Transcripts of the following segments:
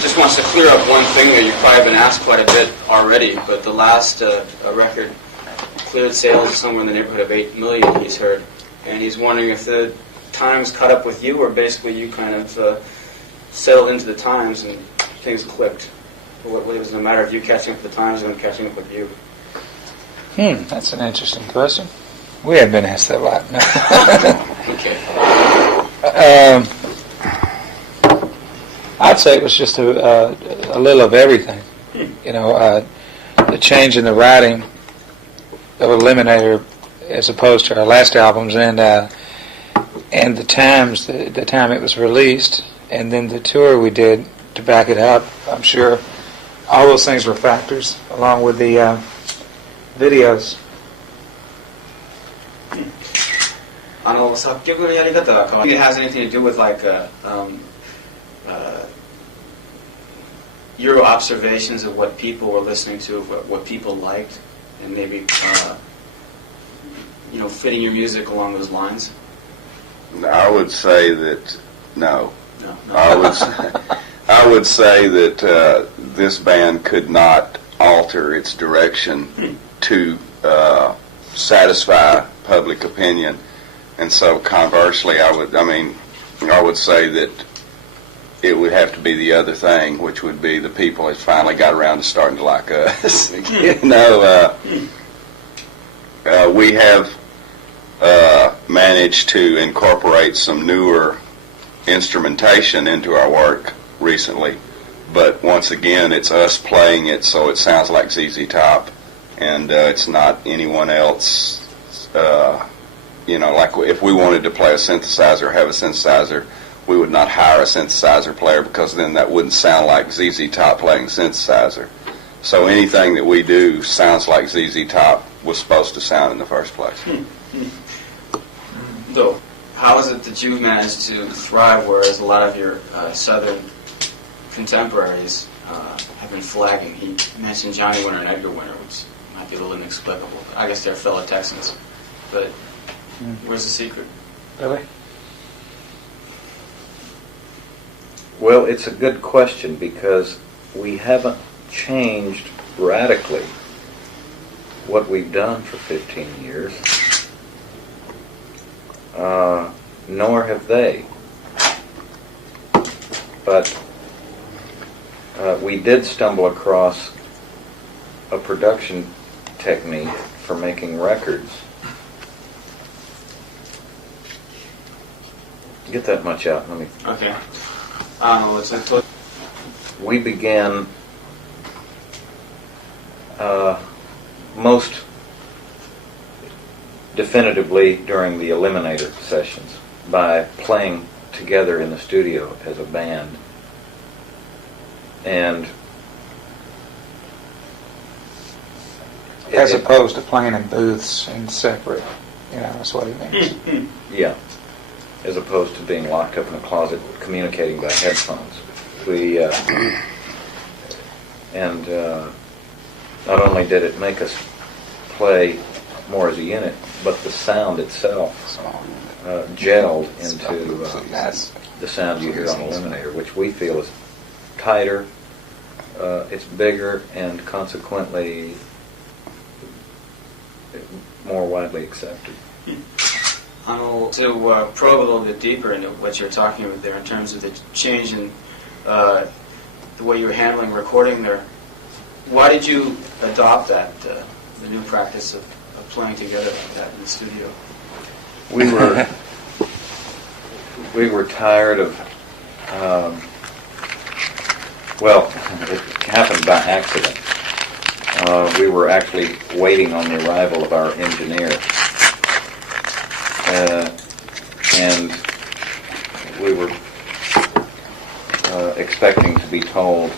Just wants to clear up one thing that you've probably been asked quite a bit already, but the last record cleared sales somewhere in the neighborhood of 8 million, he's heard. And he's wondering if the times caught up with you, or basically you kind of settled into the times and things clicked. What was it a matter of you catching up with the times and them catching up with you? That's an interesting question. We haven't been asked that a lot. No. Okay. I'd say it was just a little of everything. You know, the change in the writing of Eliminator as opposed to our last albums, and the times, the time it was released, and then the tour we did to back it up. I'm sure all those things were factors, along with the videos. 作曲のやり方が変わる。It has anything to do with like your observations of what people were listening to, of what people liked, and maybe fitting your music along those lines. I would say that no. No. I would say that this band could not alter its direction to satisfy public opinion, and so conversely, I would say that it would have to be the other thing, which would be the people has finally got around to starting to like us. We have managed to incorporate some newer instrumentation into our work recently, but once again, it's us playing it, so it sounds like ZZ Top, and it's not anyone else. Like if we wanted to play a synthesizer, have a synthesizer, we would not hire a synthesizer player, because then that wouldn't sound like ZZ Top playing synthesizer. So anything that we do sounds like ZZ Top was supposed to sound in the first place. So, how is it that you've managed to thrive, whereas a lot of your southern contemporaries have been flagging? He mentioned Johnny Winter and Edgar Winter, which might be a little inexplicable. I guess they're fellow Texans. But where's the secret? Really? Well, it's a good question, because we haven't changed radically what we've done for 15 years, nor have they. But we did stumble across a production technique for making records. Get that much out. Let me. Okay. We began most definitively during the Eliminator sessions by playing together in the studio as a band, and As opposed to playing in booths and separate, that's what he means. Yeah, as opposed to being locked up in a closet communicating by headphones. We not only did it make us play more as a unit, but the sound itself gelled into the sound you hear on Eliminator, which we feel is tighter, it's bigger, and consequently more widely accepted. To probe a little bit deeper into what you're talking about there in terms of the change in the way you were handling recording there, why did you adopt that, the new practice of playing together like that in the studio? We were tired of, well, it happened by accident. We were actually waiting on the arrival of our engineer, and we were expecting to be told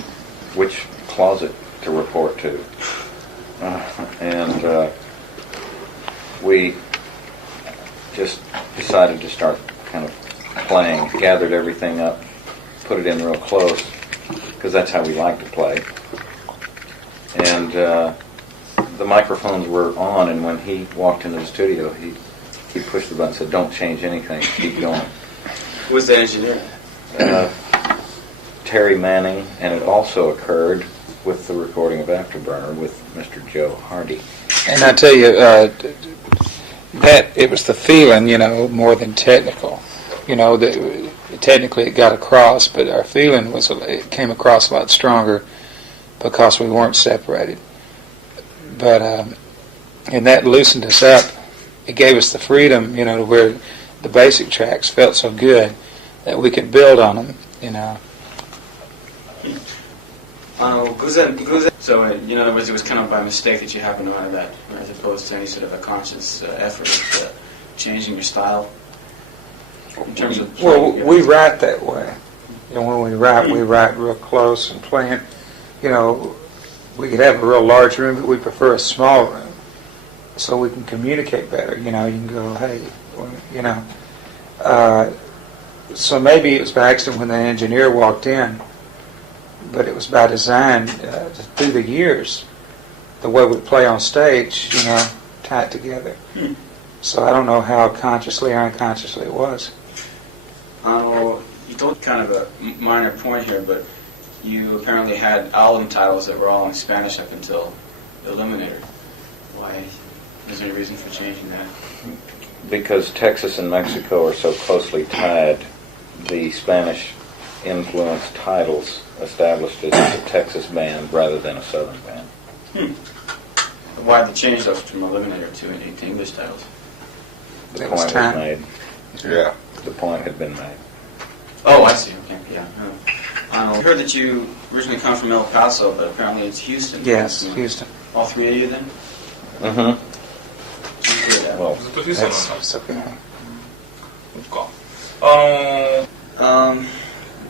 which closet to report to, and we just decided to start kind of playing, gathered everything up, put it in real close, because that's how we like to play. And the microphones were on, and when he walked into the studio, he pushed the button and said, "Don't change anything, keep going." Who was the engineer? Harry Manning, and it also occurred with the recording of Afterburner with Mr. Joe Hardy. And I tell you, that it was the feeling, more than technical. That technically it got across, but our feeling it came across a lot stronger because we weren't separated. But and that loosened us up. It gave us the freedom, to where the basic tracks felt so good that we could build on them, So, in other words, it was kind of by mistake that you happened to enter that, as opposed to any sort of a conscious effort at changing your style in terms of playing. Well, we write that way. When we write real close and playing. We could have a real large room, but we prefer a small room so we can communicate better. You can go, hey, so maybe it was by accident when the engineer walked in, but it was by design through the years. The way we play on stage, tie it together. So I don't know how consciously or unconsciously it was. You told kind of a minor point here, but you apparently had album titles that were all in Spanish up until Eliminator. Why? Is there any reason for changing that? Because Texas and Mexico are so closely tied, the Spanish-influenced titles established it as a Texas band rather than a Southern band. Why the change those from Eliminator to English titles? The point was made. Yeah. The point had been made. Oh, I see. Okay, yeah. I heard that you originally come from El Paso, but apparently it's Houston. Yes, Houston. All three of you then? Mm-hmm. Well, That's okay.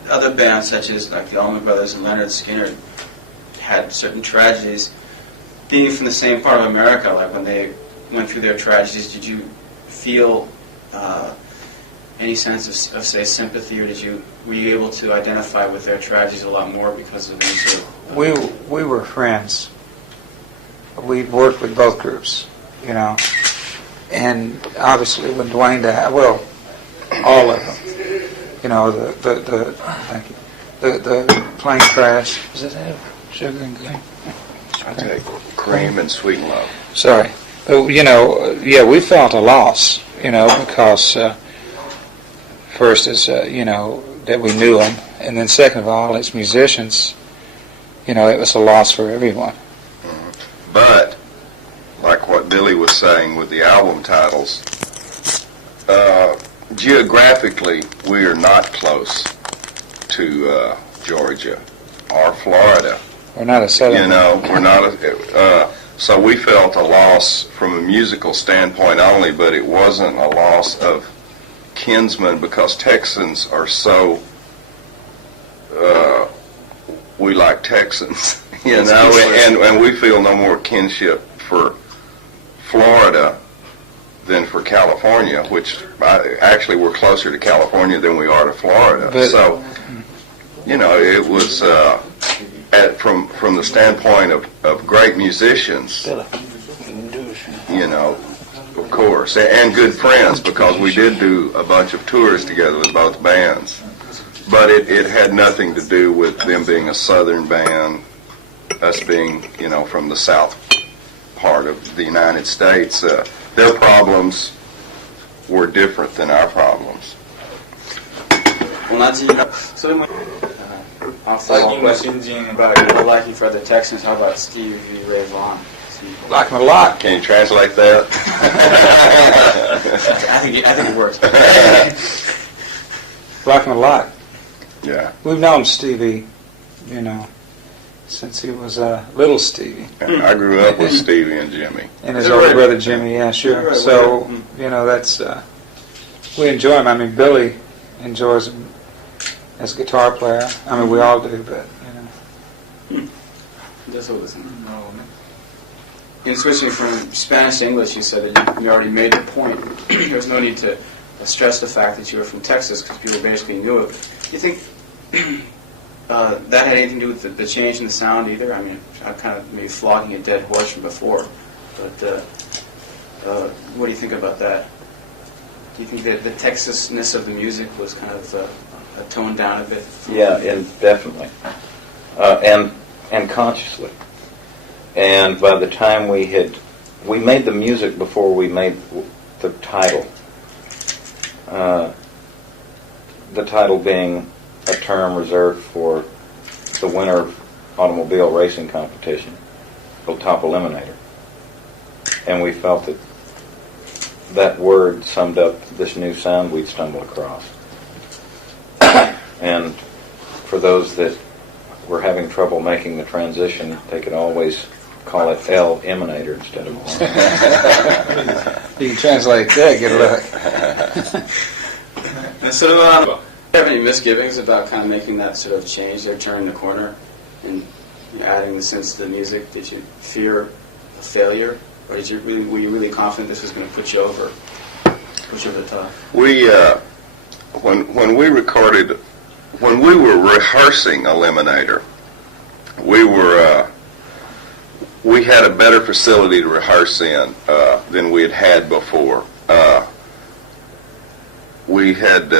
Other bands such as like the Allman Brothers and Leonard Skinner had certain tragedies. Being from the same part of America, like when they went through their tragedies, did you feel any sense of say sympathy, or were you able to identify with their tragedies a lot more because of these sort of, We were friends. We worked with both groups, and obviously when Dwayne died, well, all of them, thank you, the plane crash. Is it sugar and cream? I take cream and sweet love. Sorry, but we felt a loss, because first is that we knew him, and then second of all, as musicians, it was a loss for everyone. But, like what Billy was saying with the album titles, geographically, we are not close to Georgia or Florida. We're not a southern. We're not so we felt a loss from a musical standpoint only, but it wasn't a loss of kinsmen because Texans are so, we like Texans. And we feel no more kinship for Florida than for California, which actually we're closer to California than we are to Florida. So, it was from the standpoint of great musicians, of course, and good friends, because we did do a bunch of tours together with both bands. But it had nothing to do with them being a southern band, us being, from the south part of the United States. Their problems were different than our problems. Well, not to I'll like you for the Texans. How about Steve V. Ray Vaughan? Like him a lot. Can you translate that? I think it works. Like him a lot. Yeah. We've known Stevie, since he was little Stevie. I grew up with Stevie and Jimmy. And his older brother Jimmy, yeah, sure. So, that's, we enjoy him. I mean, Billy enjoys him as a guitar player. I mean, we all do, but, That's what was in switching from Spanish to English, you said that you already made the point. There was no need to stress the fact that you were from Texas because people basically knew it. Do you think that had anything to do with the change in the sound either? I mean, I'm kind of maybe flogging a dead horse from before, but what do you think about that? Do you think that the Texasness of the music was kind of toned down a bit. Yeah, definitely, and consciously. And by the time we made the music before we made the title. The title being a term reserved for the winner of automobile racing competition, the top eliminator. And we felt that that word summed up this new sound we'd stumbled across. And for those that were having trouble making the transition, they could always call it L Emanator instead of one. You can translate that, get a look. And so, do you have any misgivings about kind of making that sort of change there, turning the corner, and adding the sense to the music? Did you fear a failure, or were you really confident this was going to put you over the top? We, when we recorded, when we were rehearsing Eliminator, we had a better facility to rehearse in than we had before. We had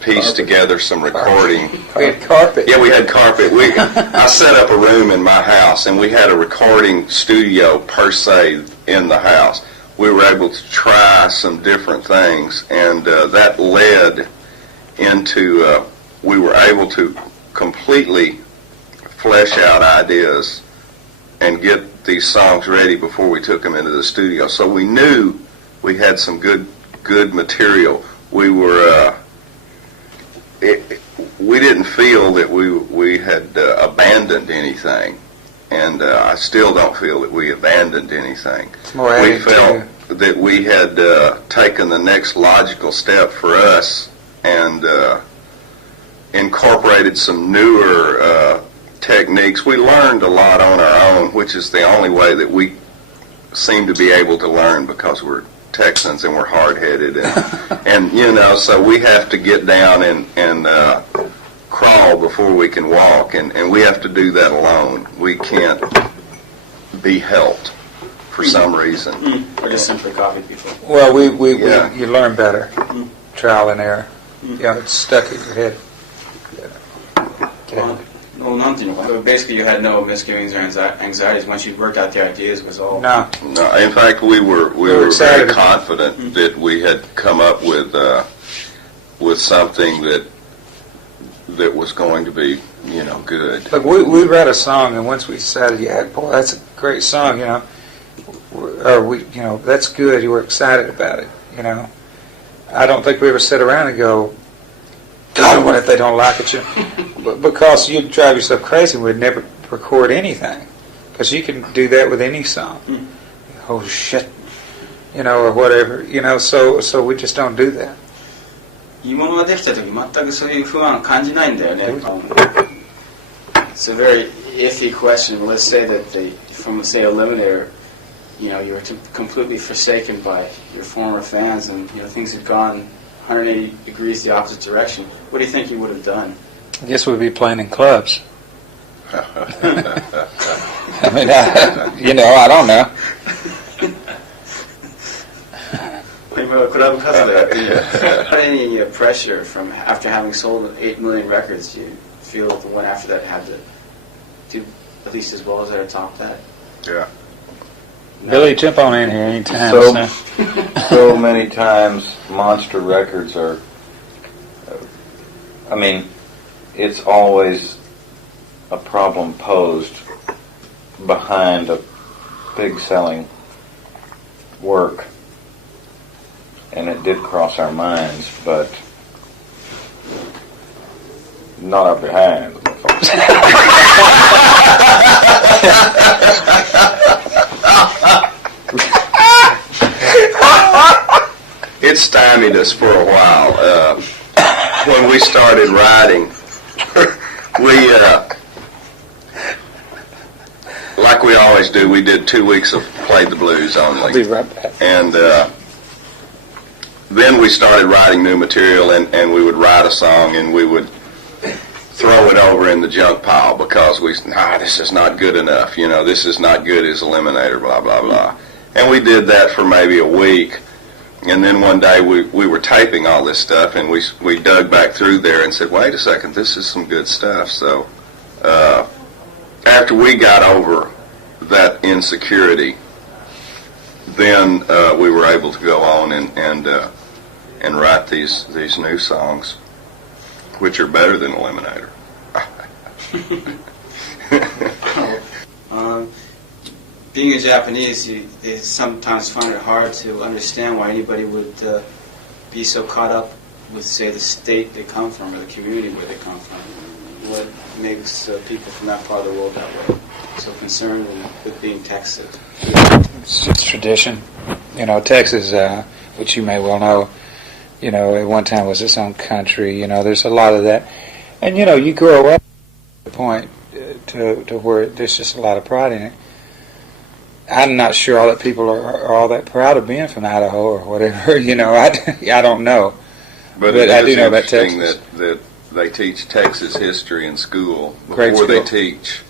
pieced together some recording. We had carpet. Yeah, we had carpet. I set up a room in my house, and we had a recording studio per se in the house. We were able to try some different things, and that led into we were able to completely flesh out ideas and get these songs ready before we took them into the studio. So we knew we had some good material. We were we didn't feel that we had abandoned anything, and I still don't feel that we abandoned anything. We felt that we had taken the next logical step for us and incorporated some newer techniques. We learned a lot on our own, which is the only way that we seem to be able to learn, because we're Texans and we're hard-headed, and so we have to get down and crawl before we can walk, and we have to do that alone. We can't be helped for some reason. Or just simply copy people. Well, you learn better, trial and error. It's stuck in your head. Well, basically you had no misgivings or anxieties once you worked out the ideas. It was all... No. In fact, we were very confident that we had come up with something that was going to be, good. Look, we read a song, and once we decided, boy, that's a great song, or that's good. You were excited about it, I don't think we ever sit around and go, God, what if they don't like it? Because you'd drive yourself crazy. We'd never record anything, because you can do that with any song. Oh shit, or whatever. So we just don't do that. いいものができた時全くそういう不安感じないんだよね。It's a very iffy question. Let's say that from say Eliminator, you were completely forsaken by your former fans, and things had gone 180 degrees the opposite direction. What do you think you would have done? I guess we'd be playing in clubs. I mean, I don't know. Any pressure from after having sold 8 million records? Do you feel that the one after that had to do at least as well as that or top that? Yeah. Billy, jump on in here anytime. So many times Monster Records are, it's always a problem posed behind a big selling work. And it did cross our minds, but not our behind. It stymied us for a while. When we started writing, we, like we always do, we did 2 weeks of Play the Blues only. I'll be right back. And then we started writing new material, and we would write a song, and we would throw it over in the junk pile because this is not good enough. This is not good as Eliminator, blah, blah, blah. And we did that for maybe a week. And then one day we were taping all this stuff, and we dug back through there and said, wait a second, this is some good stuff. So after we got over that insecurity, then we were able to go on and write these new songs, which are better than Eliminator. Being a Japanese, they sometimes find it hard to understand why anybody would be so caught up with, say, the state they come from or the community where they come from. What makes people from that part of the world that way so concerned with being Texas? It's just tradition. You know, Texas, which you may well know, you know, at one time was its own country. You know, there's a lot of that. And, you know, you grow up to the point to where there's just a lot of pride in it. I'm not sure all that people are all that proud of being from Idaho or whatever. You know, I don't know. But I do know about Texas. That they teach Texas history in school before they teach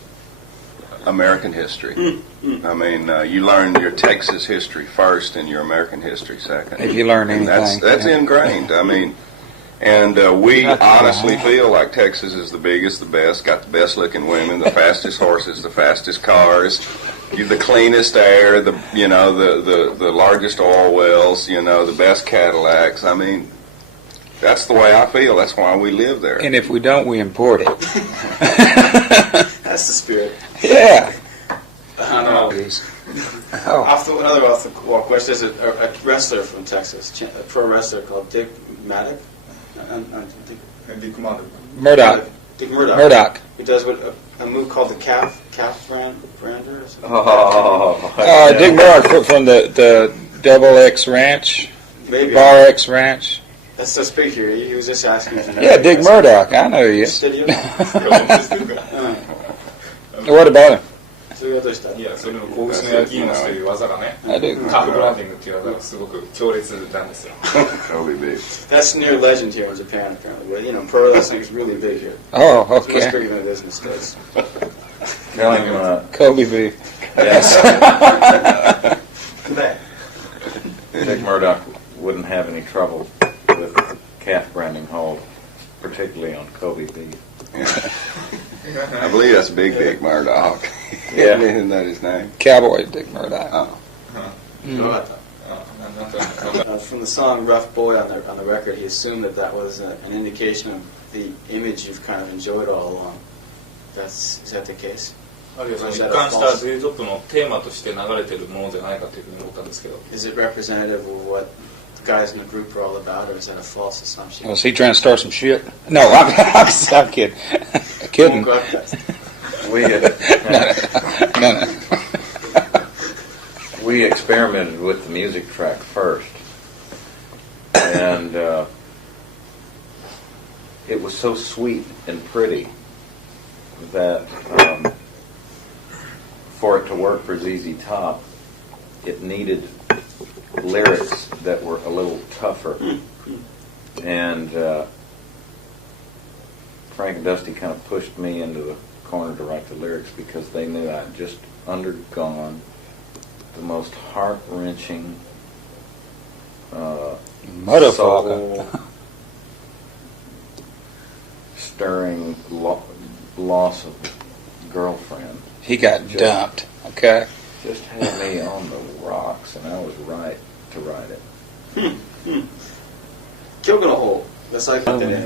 American history. I mean, you learn your Texas history first and your American history second. If you learn anything. That's ingrained. I mean, and we honestly feel like Texas is the biggest, the best, got the best looking women, the fastest horses, the fastest cars, the cleanest air, the largest oil wells, the best Cadillacs. I mean, that's the way I feel. That's why we live there. And if we don't, we import it. That's the spirit. Yeah. Another off-the-wall question. There's a wrestler from Texas, a pro wrestler called Dick Maddock. Dick Murdoch. Murdoch. Dick Murdoch. Murdoch. He does a move called the calf brander or something. Oh, Dick Murdoch from the Double X Ranch, Maybe. Bar X Ranch. Let's speak here. He was just asking. Yeah, Dick Murdoch. I know you. What about him? いや、それの子牛の焼き芋という技がね、カーフブランディングっていう技がすごく強烈なんですよ。Kobe Beale. That's near legend here in Japan, apparently. But, pro wrestling is really big here. Oh, It's much okay. bigger than it is in the States. Tell him, Kobe Beale. yes. Dick Murdoch wouldn't have any trouble with calf branding hold, particularly on Kobe Beale. I believe that's Big Dick Murdoch. Yeah. Isn't that his name? Cowboy Dick Murdoch. Oh. From the song "Rough Boy" on the record, he assumed that was an indication of the image you've kind of enjoyed all along. Is that the case? あるいはその一貫したズイゾップのテーマとして流れているものじゃないかというふうに思ったんですけど。Is it representative of what the guys in the group are all about, or is that a false assumption? Was he trying to start some shit? No, I'm kidding. Kidding. No. We experimented with the music track first, and it was so sweet and pretty that for it to work for ZZ Top, it needed lyrics that were a little tougher. And Frank and Dusty kind of pushed me into the corner to write the lyrics because they knew I'd just undergone the most heart-wrenching Motherfucker. soul-stirring loss of girlfriend. He got dumped. Okay. Just had me on the rocks, and I was right to write it. 曲の方が最近ってね、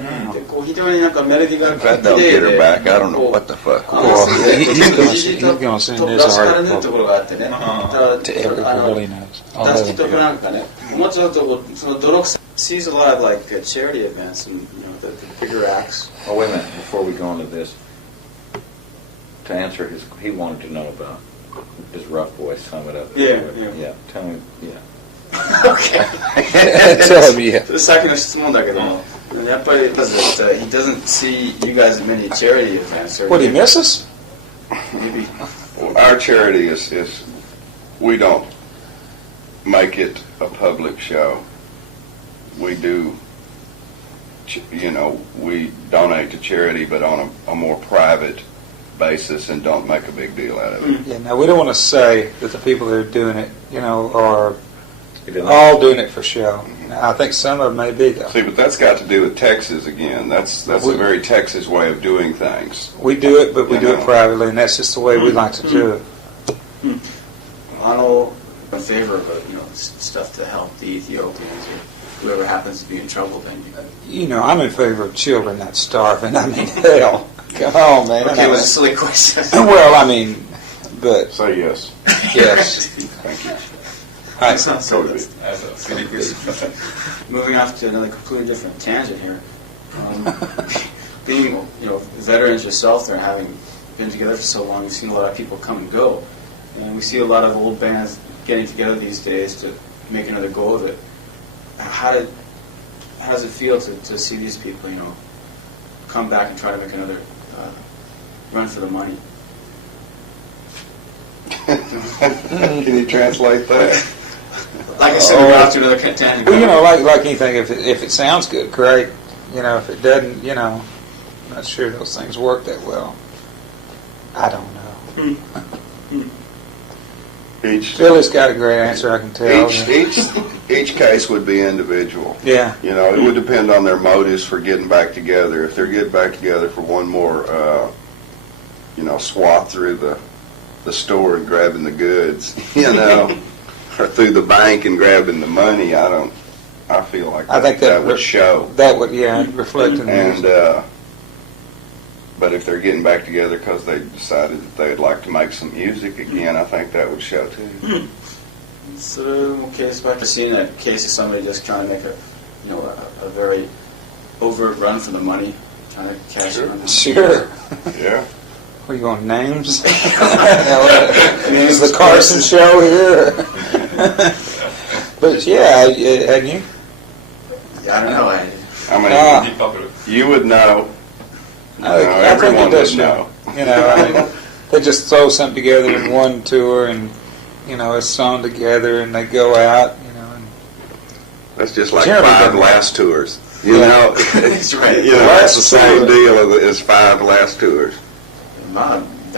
こう非常になんかメロディーが If I don't get her back, I don't know what the fuck. He's gonna send this ラスカルねってところがあってね。 to everybody knows. ダスキとフランクがね、もうちょっとその泥臭 sees a lot of like charity events and the bigger acts. Oh, wait a minute, before we go into this, to answer he wanted to know about his rough voice, sum it up. Yeah. Tell me, yeah. Okay. Tell him, yeah. さっきの質問だけど、やっぱり he doesn't see you guys at many charity events. What, he miss us? Maybe. Well, our charity is we don't make it a public show. We do, we donate to charity, but on a more private basis and don't make a big deal out of it. Yeah, now we don't want to say that the people that are doing it, are all doing it for show. Now, I think some of them may be, though. See, but that's got to do with Texas again. That's a very Texas way of doing things. We do it, but we do it privately, and that's just the way we like to do it. I'm all in favor of stuff to help the Ethiopians or whoever happens to be in trouble. Then I'm in favor of children not starving. I mean, hell, come on, man. Okay, that's a silly question. Well, I mean, but Say yes. yes. Thank you. Right. That's a silly question. Moving off to another completely different tangent here. Being veterans yourself, there, having been together for so long, you've seen a lot of people come and go, and we see a lot of old bands getting together these days to make another go of it. How does it feel to see these people, come back and try to make another run for the money? Can you translate that? Like I said, we're off to another tangent. Well, like anything, if it sounds good, great. If it doesn't, I'm not sure those things work that well. I don't know. Billy's got a great answer, I can tell. Each case would be individual. Yeah. It would depend on their motives for getting back together. If they're getting back together for one more, swath through the store and grabbing the goods, or through the bank and grabbing the money, I feel like I think that would show. That would, reflect in the music. But if they're getting back together because they decided that they'd like to make some music again, I think that would show too. So, case back to seeing a case of somebody just trying to make a very overt run for the money, trying to cash it. Sure. Yeah. What are you going, names? Is the Carson show here? But yeah, hadn't you? Yeah, I don't know. You would know. I think it does show. They just throw something together in one tour, and it's sewn together, and they go out. And that's just like 5 last tours. That's right. That's the same deal as 5 last tours.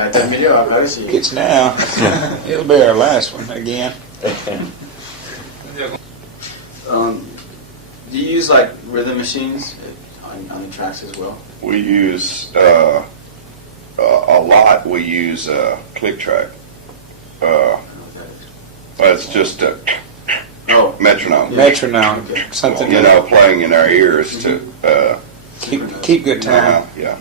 It's now. It'll be our last one again. Do you use like rhythm machines on the tracks as well? We use a lot. We use click track. It's just a metronome. Metronome. Something playing in our ears to keep good time. Yeah.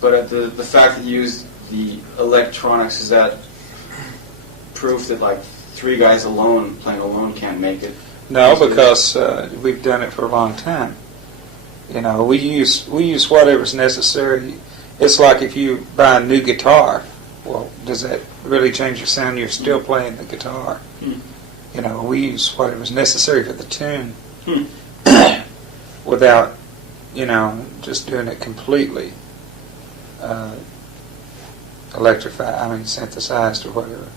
But the fact that you use the electronics, is that proof that like 3 guys alone playing alone can't make it? No, because we've done it for a long time. We use whatever's necessary. It's like if you buy a new guitar. Well, does that really change your sound? You're still playing the guitar. We use whatever's necessary for the tune without, just doing it completely synthesized or whatever.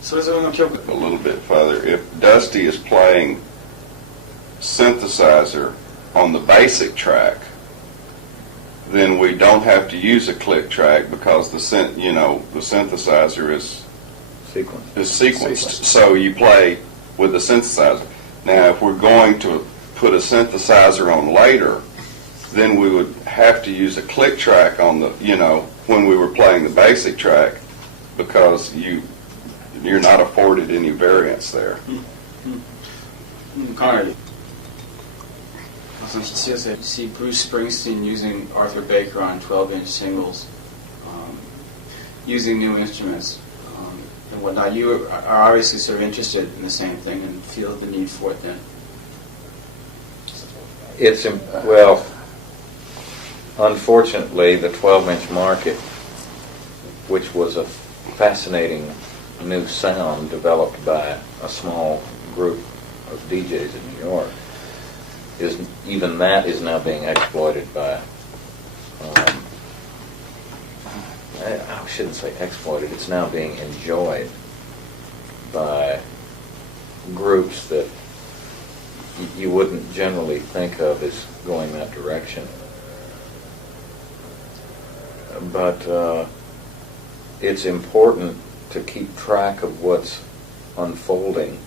So is it going to a little bit further. If Dusty is playing synthesizer on the basic track, then we don't have to use a click track because the synthesizer is sequenced. So you play with the synthesizer. Now, if we're going to put a synthesizer on later, then we would have to use a click track on the when we were playing the basic track, because you're not afforded any variance there. Connor, you see Bruce Springsteen using Arthur Baker on 12-inch singles, using new instruments and whatnot. You are obviously sort of interested in the same thing and feel the need for it then. Unfortunately, the 12-inch market, which was a fascinating new sound developed by a small group of DJs in New York, even that is now being exploited by, I shouldn't say exploited, it's now being enjoyed by groups that you wouldn't generally think of as going that direction. But it's important to keep track of what's unfolding,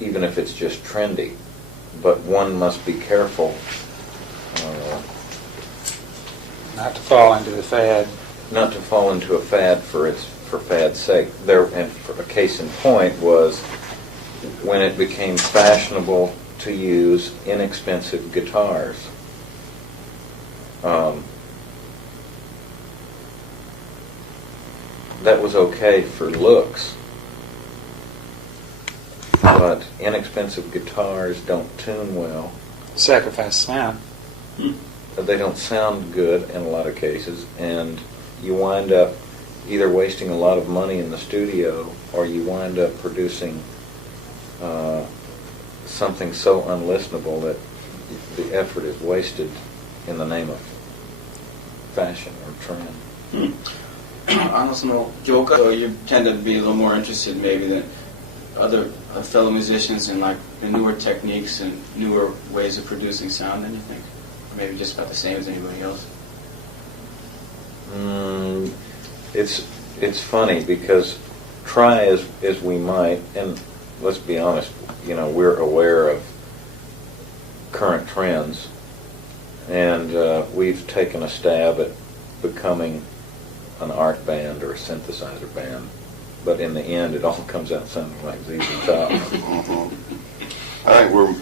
even if it's just trendy. But one must be careful Not to fall into the fad. not to fall into a fad for fad's sake. And for a case in point was when it became fashionable to use inexpensive guitars. That was okay for looks, but inexpensive guitars don't tune well. Sacrifice sound. They don't sound good in a lot of cases, and you wind up either wasting a lot of money in the studio, or you wind up producing something so unlistenable that the effort is wasted in the name of fashion or trend. その業界 you tend to be a little more interested maybe than other fellow musicians in like the newer techniques and newer ways of producing sound than you think? Or maybe just about the same as anybody else? It's funny because try as we might, and let's be honest, we're aware of current trends, and we've taken a stab at becoming an art band or a synthesizer band, but in the end it all comes out sounding like ZZ Top. I think we're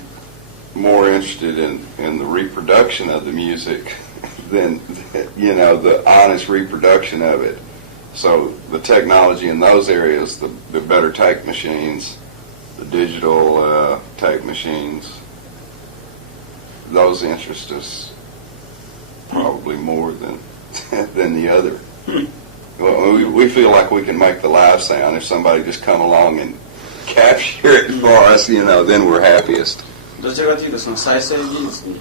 more interested in the reproduction of the music than, the honest reproduction of it. So the technology in those areas, the better tape machines, the digital tape machines, those interest us probably more than the other. Well, we feel like we can make the live sound. If somebody just come along and capture it for us, then we're happiest. どちらかというとその再生技術に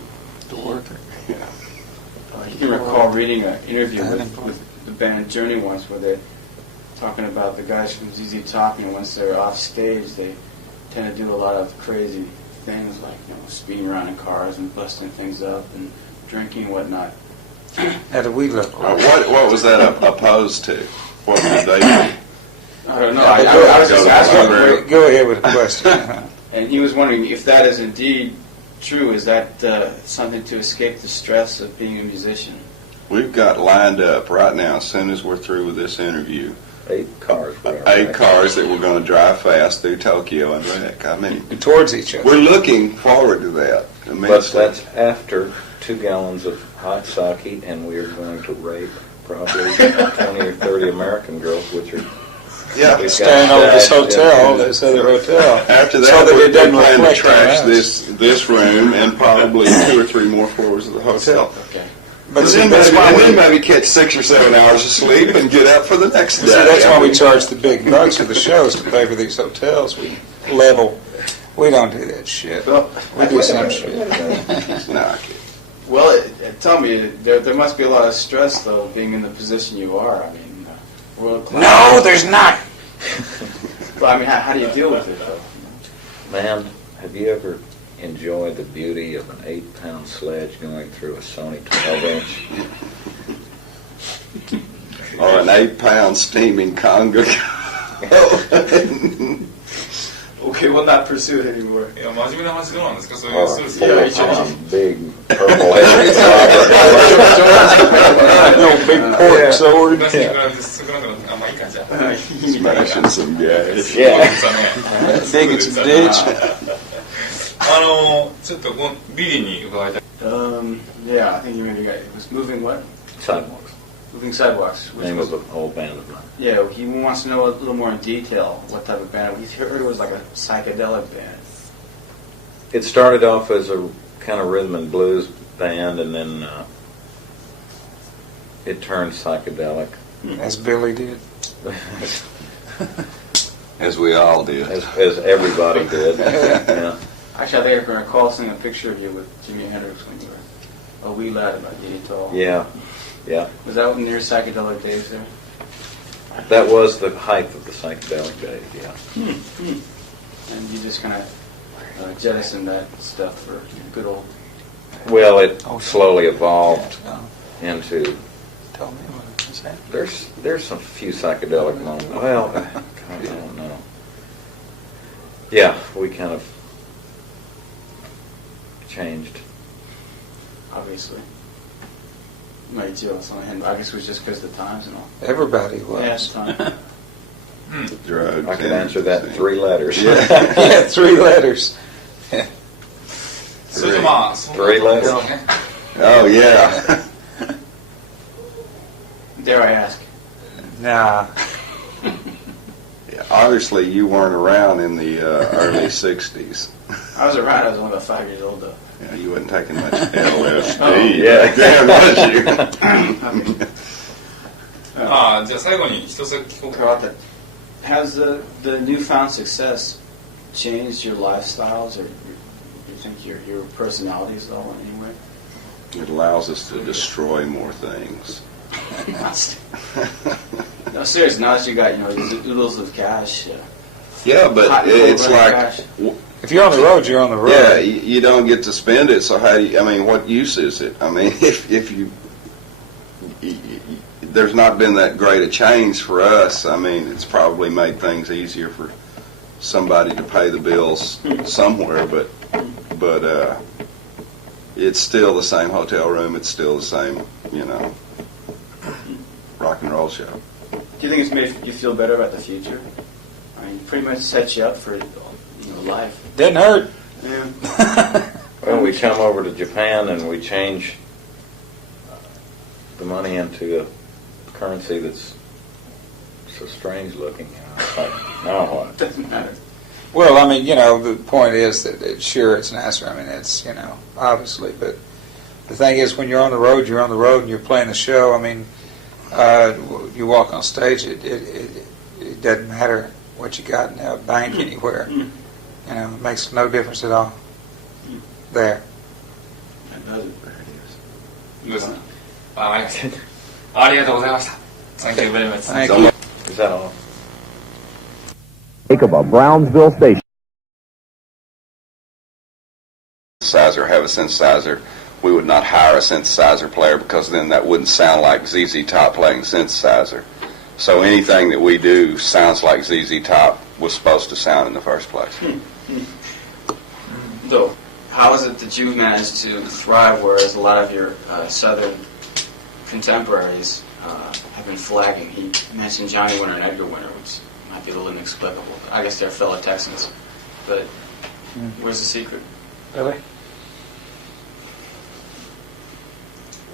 Yeah. You can recall reading an interview with the band Journey once where they're talking about the guys from ZZ Top, once they're off stage, they tend to do a lot of crazy things like, speeding around in cars and busting things up and drinking and whatnot. How do we look? What was that opposed to? What did they do? I don't know. I was just asking. Go ahead with the question. And he was wondering if that is indeed true. Is that something to escape the stress of being a musician? We've got lined up right now, as soon as we're through with this interview, 8 cars. 8 cars that we're going to drive fast through Tokyo and wreck. I mean, Towards each other. we're looking forward to that. But that's after 2 gallons of hot sake, and we're going to rape probably 20 or 30 American girls, which are staying over this hotel, this other hotel. After that, So that we it doesn't plan to reflect trash on us. this room and probably 2 or 3 more floors of the hotel. Okay. But And see, then, that's why maybe catch 6 or 7 hours of sleep and get up for the next day. see, that's why we charge the big bucks for the shows to pay for these hotels. We level. We don't do that shit. We do some shit. No, I can't. Well, tell me, there must be a lot of stress, though, being in the position you are. I mean, world class. No, there's not. Well, I mean, how do you deal with it, though? Man, have you ever enjoyed the beauty of an 8-pound sledge going through a Sony 12-inch? Or an 8-pound steaming conga. Okay, we'll not pursue it anymore. いや、真面目な話どうなんですか？そういうスーツ 4-pound big purple-headed No big pork sword. 出してくられて少なくなってあんまいいかじゃあ Smashing some gas. そうでしたね Dig it's a ditch. ちょっとビリに伺いたい Yeah, I think you maybe it was moving what? sidewalks. Moving Sidewalks. Which Name was, of an old band of mine. yeah, he wants to know a little more in detail what type of band. He heard it was like a psychedelic band. It started off as a kind of rhythm and blues band, and then it turned psychedelic. As Billy did. As we all did. As everybody did. Yeah. Actually, I think I recall seeing a picture of you with Jimi Hendrix when you were a wee lad about 80 tall. Yeah. Was that in your psychedelic days there? That was the height of the psychedelic days, yeah. And you just kind of jettisoned that stuff for good old... Well, it slowly evolved into Tell me what it is. There's some few psychedelic moments. Well, I don't know. Yeah, we kind of changed. Obviously. まあ一応その辺、I guess it was just because of the times and all. Everybody was. Yeah, it's time. Drugs. I can answer that in 3 letters. Yeah, 3 letters. それとまあそんな Three letters. ところね Oh, yeah. Dare I ask? Nah. Yeah, obviously, you weren't around in the early 60s. I was around, I was only about 5 years old though. Yeah, you wasn't taking much LSD. Oh, yeah. Damn, was you? ああじゃあ最後に一つ聞こうか Karate. Has the newfound success changed your lifestyles or you think your personalities at all in any way? It allows us to destroy more things. No, seriously, now that you got, these oodles of cash. Yeah, but it's like, cash. If you're on the road, you're on the road. yeah, you don't get to spend it, so how do you, I mean, what use is it? I mean, if you there's not been that great a change for us. I mean, it's probably made things easier for somebody to pay the bills somewhere, but it's still the same hotel room. It's still the same, rock and roll show. Do you think it's made you feel better about the future? I mean, pretty much set you up for life. Didn't hurt. Yeah. Well, we come over to Japan and we change the money into a currency that's so strange looking. It's like, now what? Doesn't matter. Well, I mean, the point is that sure, it's nicer. I mean, it's, obviously, but the thing is, when you're on the road, and you're playing a show. I mean, you walk on stage, it doesn't matter what you got in a bank anywhere. It makes no difference at all. There. It doesn't. どうですかありがとうございました Thank you very much. Thank you. Is that all? Jacob of Brownsville Station. Synthesizer, have a synthesizer. We would not hire a synthesizer player because then that wouldn't sound like ZZ Top playing synthesizer. So anything that we do sounds like ZZ Top was supposed to sound in the first place. So, how is it that you've managed to thrive, whereas a lot of your southern contemporaries have been flagging? He mentioned Johnny Winter and Edgar Winter, which might be a little inexplicable. I guess they're fellow Texans. But where's the secret? Really?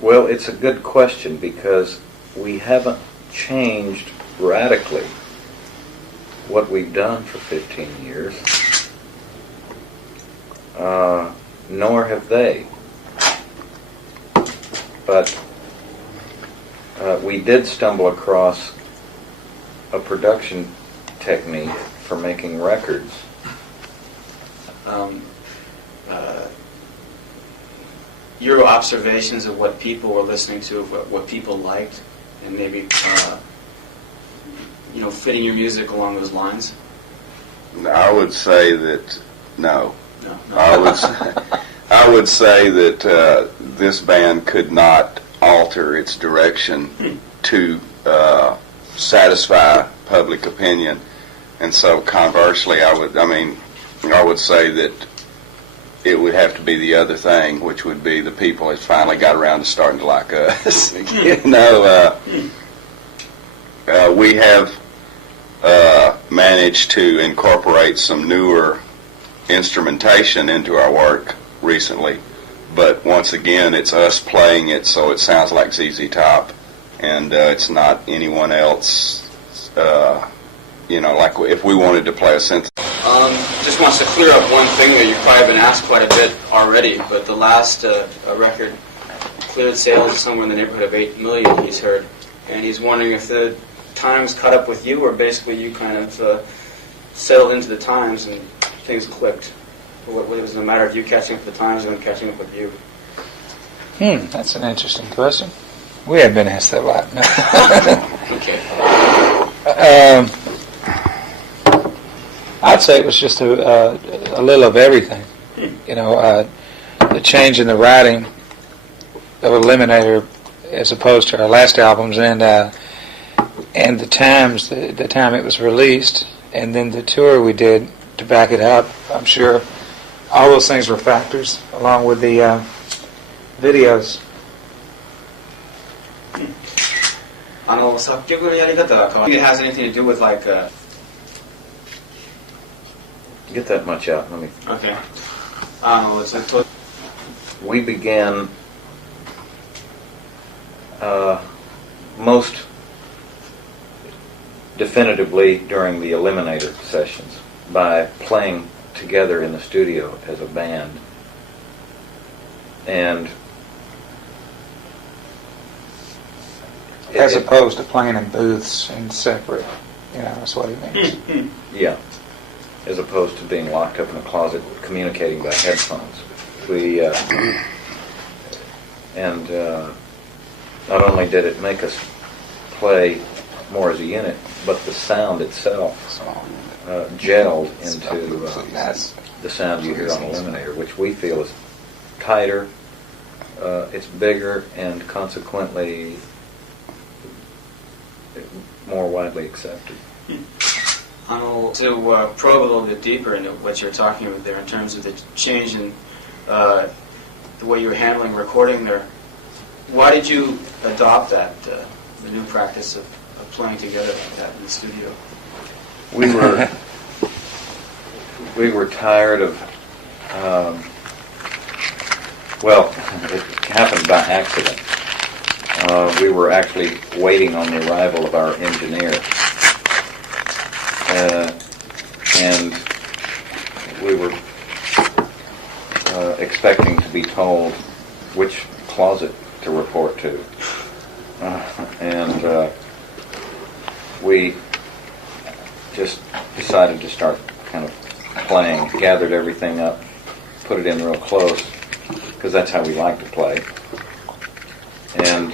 Well, it's a good question because we haven't changed radically what we've done for 15 years, nor have they. But we did stumble across a production technique for making records. Your observations of what people were listening to, of what people liked, and maybe fitting your music along those lines? I would say that no. No. I would say that this band could not alter its direction to satisfy public opinion, and so conversely, I would say that it would have to be the other thing, which would be the people that finally got around to starting to like us. We have managed to incorporate some newer instrumentation into our work recently, but once again, it's us playing it, so it sounds like ZZ Top, and it's not anyone else. Like if we wanted to play a synth. Just wants to clear up one thing that you've probably been asked quite a bit already, but the last record cleared sales somewhere in the neighborhood of 8 million, he's heard, and he's wondering if the times caught up with you, or basically you kind of settled into the times and things clicked. What was it a matter of you catching up with the times and them catching up with you? That's an interesting question. We have been asked that a lot. Okay. I'd say it was just a little of everything. The change in the writing of Eliminator as opposed to our last albums, and the times, the time it was released, and then the tour we did to back it up. I'm sure all those things were factors, along with the videos. 作曲のやり方が変わる。It has anything to do with like. Get that much out. Let me. Okay. We began most definitively during the Eliminator sessions by playing together in the studio as a band, and as opposed to playing in booths and separate, that's what he means. Yeah, as opposed to being locked up in a closet communicating by headphones. We and not only did it make us play more as a unit, but the sound itself gelled into the sound you hear on Eliminator, which we feel is tighter, it's bigger, and consequently more widely accepted. To probe a little bit deeper into what you're talking about there in terms of the change in the way you were handling recording there, why did you adopt that, the new practice of playing together like that in the studio? We were tired of, well, it happened by accident. We were actually waiting on the arrival of our engineer. And we were expecting to be told which closet to report to. And we just decided to start kind of playing, gathered everything up, put it in real close, because that's how we like to play. And